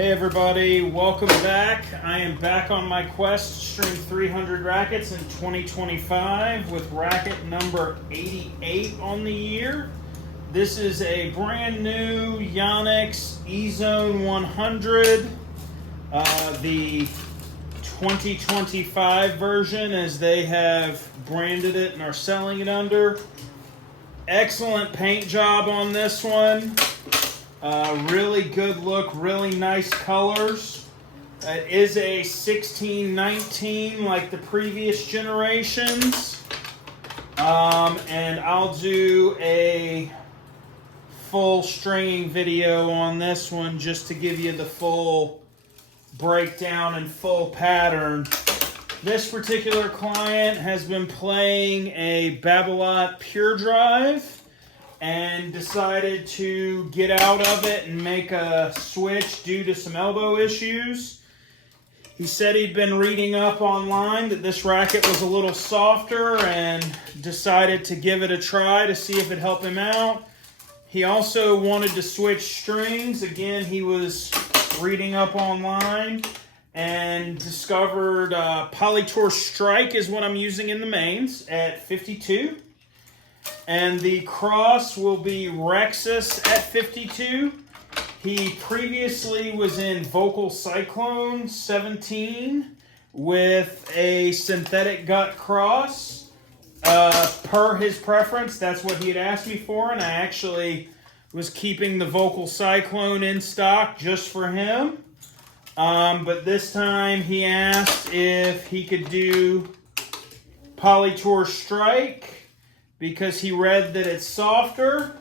Hey everybody, welcome back. I am back on my quest to string 300 rackets in 2025 with racket number 88 on the year. This is a brand new Yonex Ezone 100, the 2025 version as they have branded it and are selling it under. Excellent paint job on this one. Really good look, really nice colors. It is a 16-19 like the previous generations. And I'll do a full stringing video on this one just to give you the full breakdown and full pattern. This particular client has been playing a Babolat Pure Drive and decided to get out of it and make a switch due to some elbow issues. He said he'd been reading up online that this racket was a little softer and decided to give it a try to see if it'd help him out. He also wanted to switch strings. Again, he was reading up online and discovered Poly Tour Strike is what I'm using in the mains at 52. And the cross will be Rexis at 52. He previously was in Vocal Cyclone 17 with a synthetic gut cross. Per his preference, that's what he had asked me for, and I actually was keeping the Vocal Cyclone in stock just for him. But this time he asked if he could do Poly Tour Strike because he read that it's softer.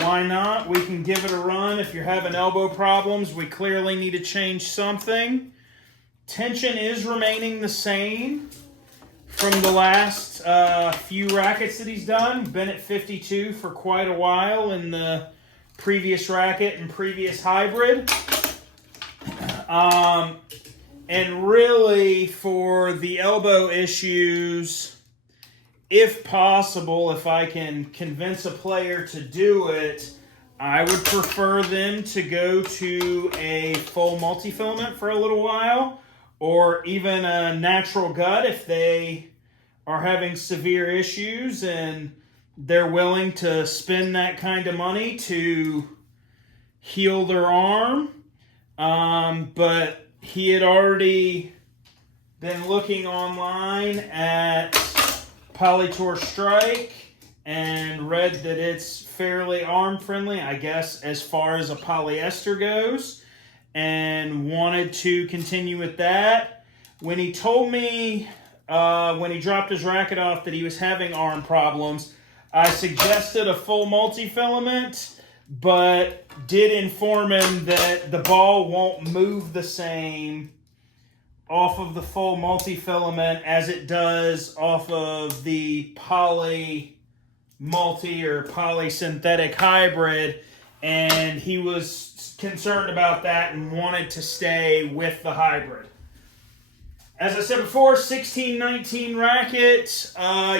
Why not? We can give it a run. If you're having elbow problems, we clearly need to change something. Tension is remaining the same from the last few rackets that he's done. Been at 52 for quite a while in the previous racket and previous hybrid. And really for the elbow issues, if possible, if I can convince a player to do it, I would prefer them to go to a full multi-filament for a little while, or even a natural gut if they are having severe issues and they're willing to spend that kind of money to heal their arm. But he had already been looking online at Poly Tour Strike and read that it's fairly arm friendly, I guess, as far as a polyester goes, and wanted to continue with that. When he told me, when he dropped his racket off, that he was having arm problems, I suggested a full multi-filament, but did inform him that the ball won't move the same off of the full multi-filament as it does off of the poly multi or polysynthetic hybrid, and he was concerned about that and wanted to stay with the hybrid. As I said before, 16-19 racket.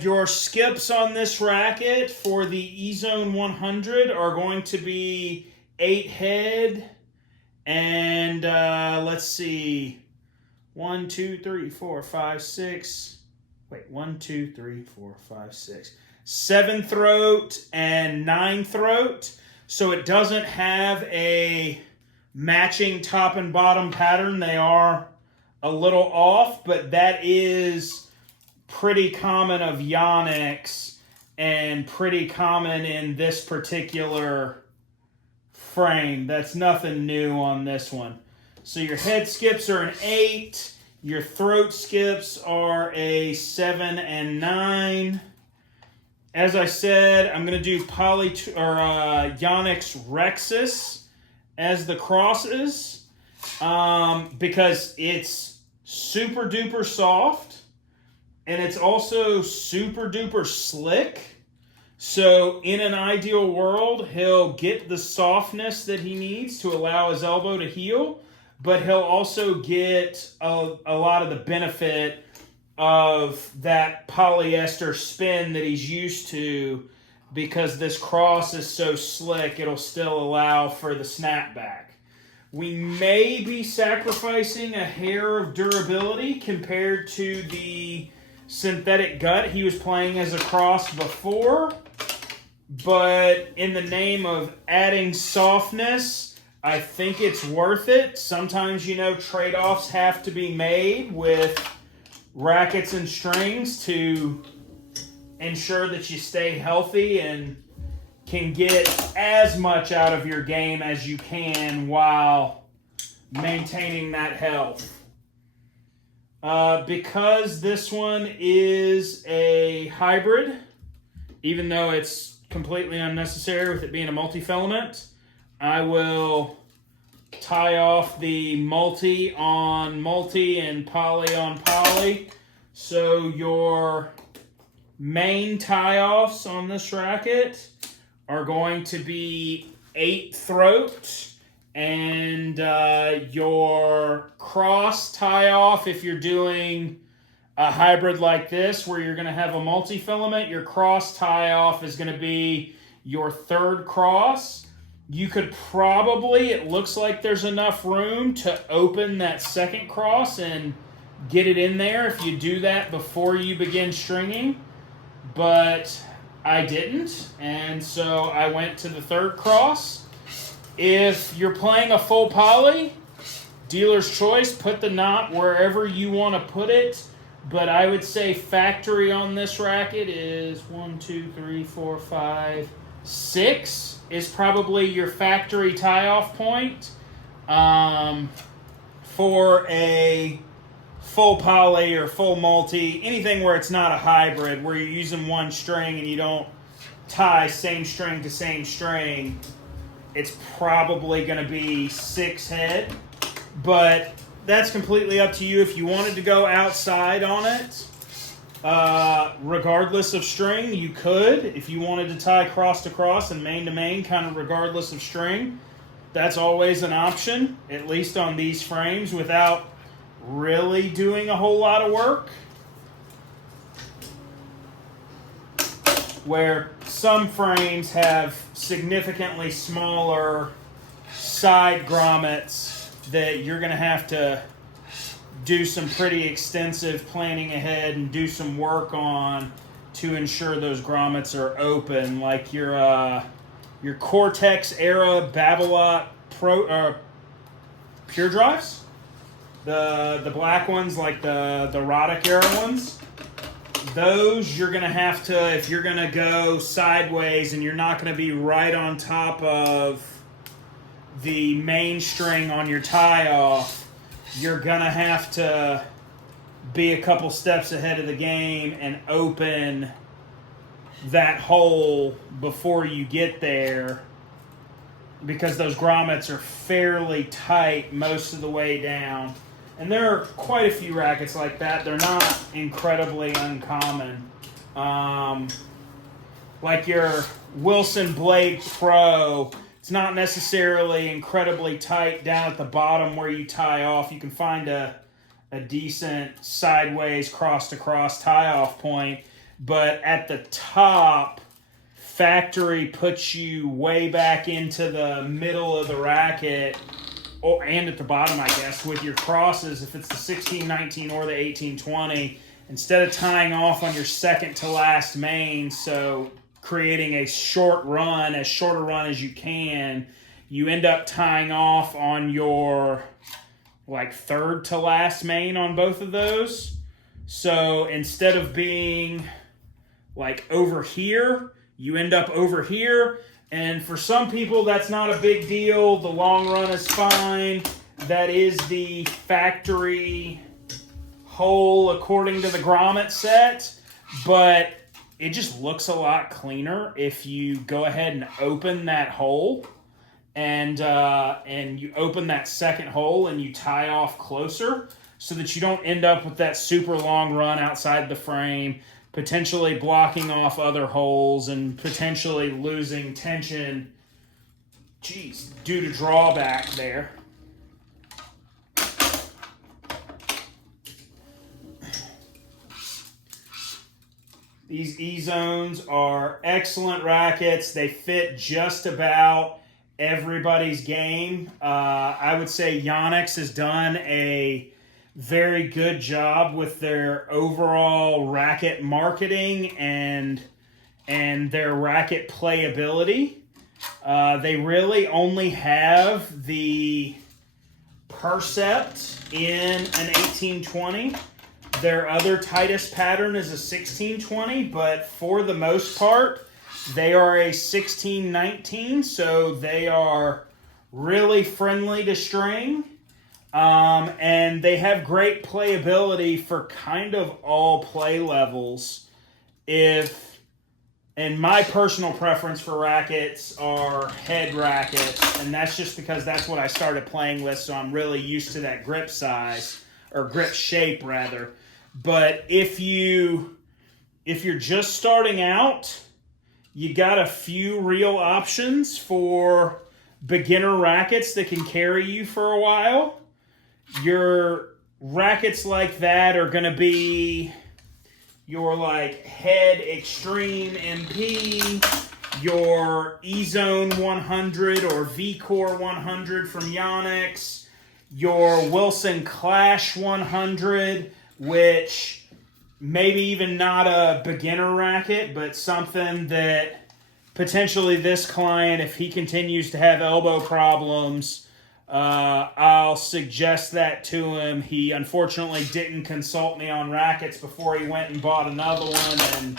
Your skips on this racket for the Ezone 100 are going to be 8 head and let's see, 1, 2, 3, 4, 5, 6. Wait, 1, 2, 3, 4, 5, 6. 7 throat and 9 throat. So it doesn't have a matching top and bottom pattern. They are a little off, but that is pretty common of Yonex and pretty common in this particular frame. That's nothing new on this one. So your head skips are an 8. Your throat skips are a 7 and 9. As I said, I'm going to do Yonex Rexis as the crosses because it's super duper soft and it's also super duper slick. So in an ideal world, he'll get the softness that he needs to allow his elbow to heal, but he'll also get a lot of the benefit of that polyester spin that he's used to because this cross is so slick, it'll still allow for the snapback. We may be sacrificing a hair of durability compared to the synthetic gut he was playing as a cross before. But in the name of adding softness, I think it's worth it. Sometimes, you know, trade-offs have to be made with rackets and strings to ensure that you stay healthy and can get as much out of your game as you can while maintaining that health. Because this one is a hybrid, even though it's completely unnecessary with it being a multi-filament, I will tie off the multi on multi and poly on poly. So your main tie-offs on this racket are going to be 8 throat, and your cross tie-off, if you're doing a hybrid like this where you're going to have a multi-filament, your cross tie-off is going to be your 3rd cross. You could probably, it looks like there's enough room to open that 2nd cross and get it in there if you do that before you begin stringing. But I didn't, and so I went to the 3rd cross. If you're playing a full poly, dealer's choice, put the knot wherever you want to put it. But I would say factory on this racket is 1, 2, 3, 4, 5, 6 is probably your factory tie-off point. For a full poly or full multi, anything where it's not a hybrid, where you're using one string and you don't tie same string to same string, it's probably going to be 6 head. But that's completely up to you. If you wanted to go outside on it, regardless of string, you could. If you wanted to tie cross to cross and main to main, kind of regardless of string, that's always an option, at least on these frames, without really doing a whole lot of work. Where some frames have significantly smaller side grommets that you're going to have to do some pretty extensive planning ahead and do some work on to ensure those grommets are open, like your Cortex era Babolat Pure Drives, the black ones, like the Racket era ones. Those you're going to have to, if you're going to go sideways and you're not going to be right on top of the main string on your tie-off, you're going to have to be a couple steps ahead of the game and open that hole before you get there, because those grommets are fairly tight most of the way down. And there are quite a few rackets like that. They're not incredibly uncommon. Like your Wilson Blade Pro, it's not necessarily incredibly tight down at the bottom where you tie off. You can find a decent sideways cross-to-cross tie-off point. But at the top, factory puts you way back into the middle of the racket, and at the bottom, I guess, with your crosses, if it's the 16-19 or the 18-20, instead of tying off on your second to last main, so creating a short a run as you can, you end up tying off on your third to last main on both of those. So instead of being over here, you end up over here. And for some people, that's not a big deal. The long run is fine. That is the factory hole according to the grommet set. But it just looks a lot cleaner if you go ahead and open that hole. And you open that second hole and you tie off closer, so that you don't end up with that super long run outside the frame, potentially blocking off other holes and potentially losing tension, due to drawback there. These Ezones are excellent rackets. They fit just about everybody's game. I would say Yonex has done a very good job with their overall racket marketing and their racket playability. They really only have the Percept in an 1820. Their other tightest pattern is a 1620, but for the most part, they are a 1619, so they are really friendly to string. And they have great playability for kind of all play levels. And my personal preference for rackets are head rackets, and that's just because that's what I started playing with, so I'm really used to that grip size, or grip shape rather. But if you're just starting out, you got a few real options for beginner rackets that can carry you for a while. Your rackets like that are going to be your like Head Extreme MP, your Ezone 100 or V-Core 100 from Yonex, your Wilson Clash 100, which maybe even not a beginner racket, but something that potentially this client, if he continues to have elbow problems, I'll suggest that to him. He unfortunately didn't consult me on rackets before he went and bought another one and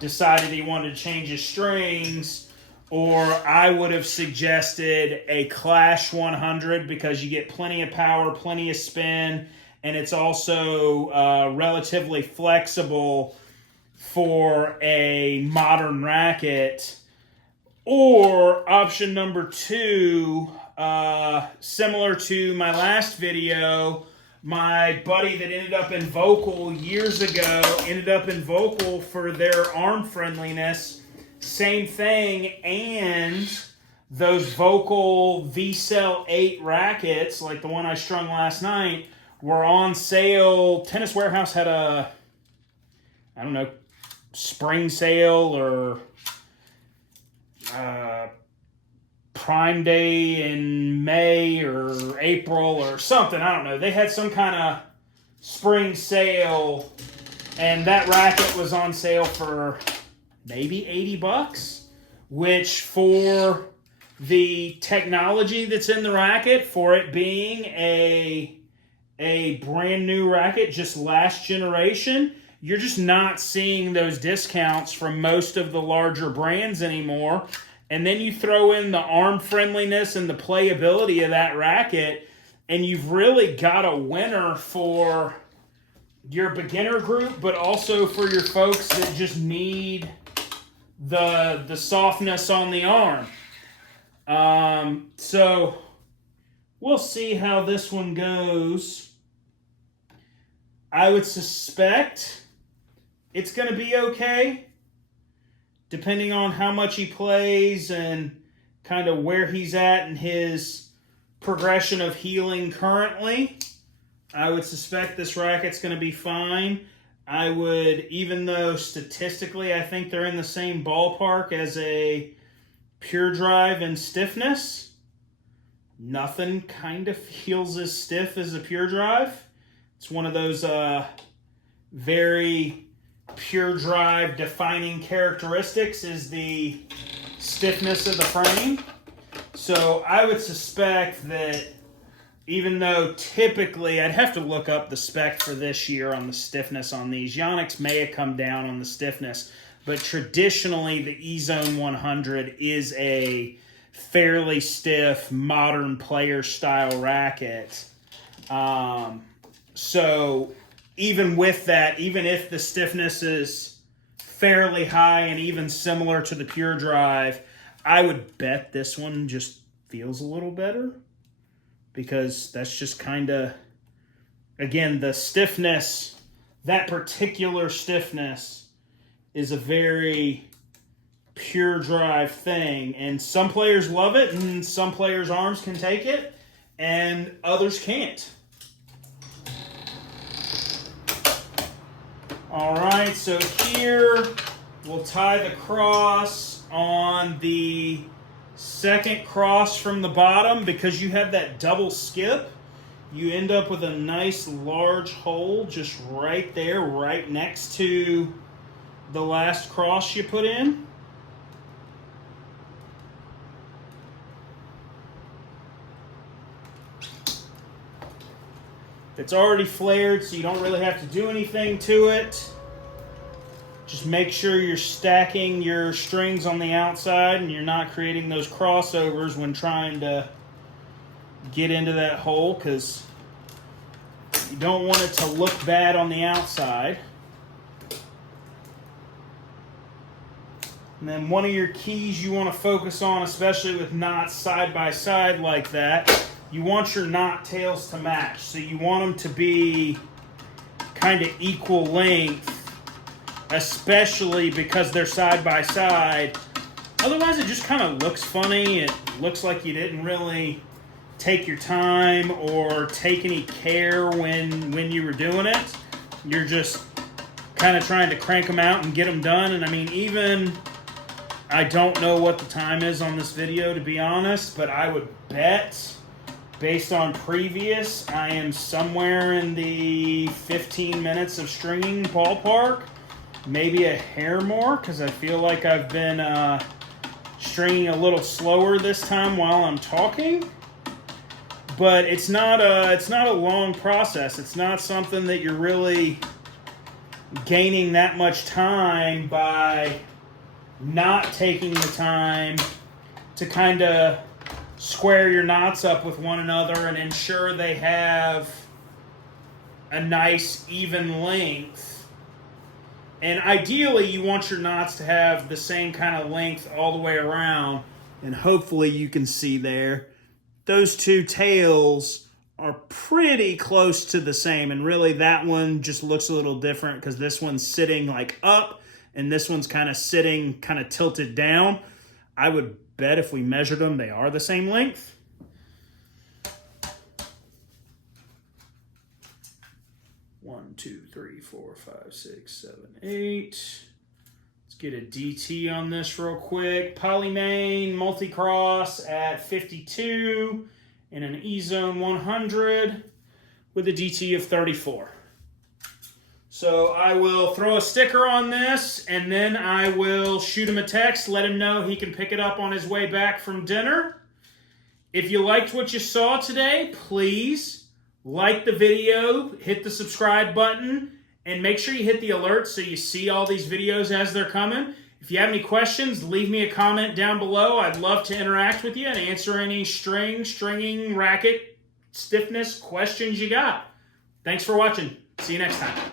decided he wanted to change his strings. Or I would have suggested a Clash 100 because you get plenty of power, plenty of spin, and it's also relatively flexible for a modern racket. Or option number two, similar to my last video, my buddy that ended up in Vocal years ago ended up in Vocal for their arm friendliness. Same thing, and those Vocal V-Cell 8 rackets, like the one I strung last night, were on sale. Tennis Warehouse had a, I don't know, spring sale or Prime Day in May or April or something. I don't know. They had some kind of spring sale, and that racket was on sale for maybe $80, which for the technology that's in the racket, for it being a brand new racket, just last generation, you're just not seeing those discounts from most of the larger brands anymore. And then you throw in the arm friendliness and the playability of that racket, and you've really got a winner for your beginner group, but also for your folks that just need the softness on the arm. So we'll see how this one goes. I would suspect it's going to be okay, depending on how much he plays and kind of where he's at in his progression of healing currently. I would suspect this racket's going to be fine. I would, even though statistically I think they're in the same ballpark as a Pure Drive and stiffness, nothing kind of feels as stiff as a Pure Drive. It's one of those very Pure Drive defining characteristics is the stiffness of the frame. So I would suspect that even though typically, I'd have to look up the spec for this year on the stiffness on these. Yonex may have come down on the stiffness, but traditionally the Ezone 100 is a fairly stiff, modern player style racket. So even with that, even if the stiffness is fairly high and even similar to the Pure Drive, I would bet this one just feels a little better, because that's just kind of, again, the stiffness, that particular stiffness is a very Pure Drive thing, and some players love it and some players' arms can take it and others can't. All right, so here we'll tie the cross on the second cross from the bottom, because you have that double skip, you end up with a nice large hole just right there, right next to the last cross you put in. It's already flared, so you don't really have to do anything to it. Just make sure you're stacking your strings on the outside and you're not creating those crossovers when trying to get into that hole, because you don't want it to look bad on the outside. And then one of your keys you want to focus on, especially with knots side by side like that, you want your knot tails to match. So you want them to be kind of equal length, especially because they're side by side. Otherwise, it just kind of looks funny. It looks like you didn't really take your time or take any care when you were doing it. You're just kind of trying to crank them out and get them done. And I mean, even, I don't know what the time is on this video, to be honest, but I would bet, based on previous, I am somewhere in the 15 minutes of stringing ballpark. Maybe a hair more, because I feel like I've been stringing a little slower this time while I'm talking. But it's not a long process. It's not something that you're really gaining that much time by not taking the time to kind of square your knots up with one another and ensure they have a nice even length. And ideally, you want your knots to have the same kind of length all the way around. And hopefully you can see there, those two tails are pretty close to the same. And really that one just looks a little different because this one's sitting like up and this one's kind of sitting kind of tilted down. I would bet if we measured them, they are the same length. One, two, three, four, five, six, 7, 8. Let's get a DT on this real quick. Polymane multi-cross at 52 and an Ezone 100 with a DT of 34. So I will throw a sticker on this and then I will shoot him a text, let him know he can pick it up on his way back from dinner. If you liked what you saw today, please like the video, hit the subscribe button, and make sure you hit the alert so you see all these videos as they're coming. If you have any questions, leave me a comment down below. I'd love to interact with you and answer any stringing, racket, stiffness questions you got. Thanks for watching. See you next time.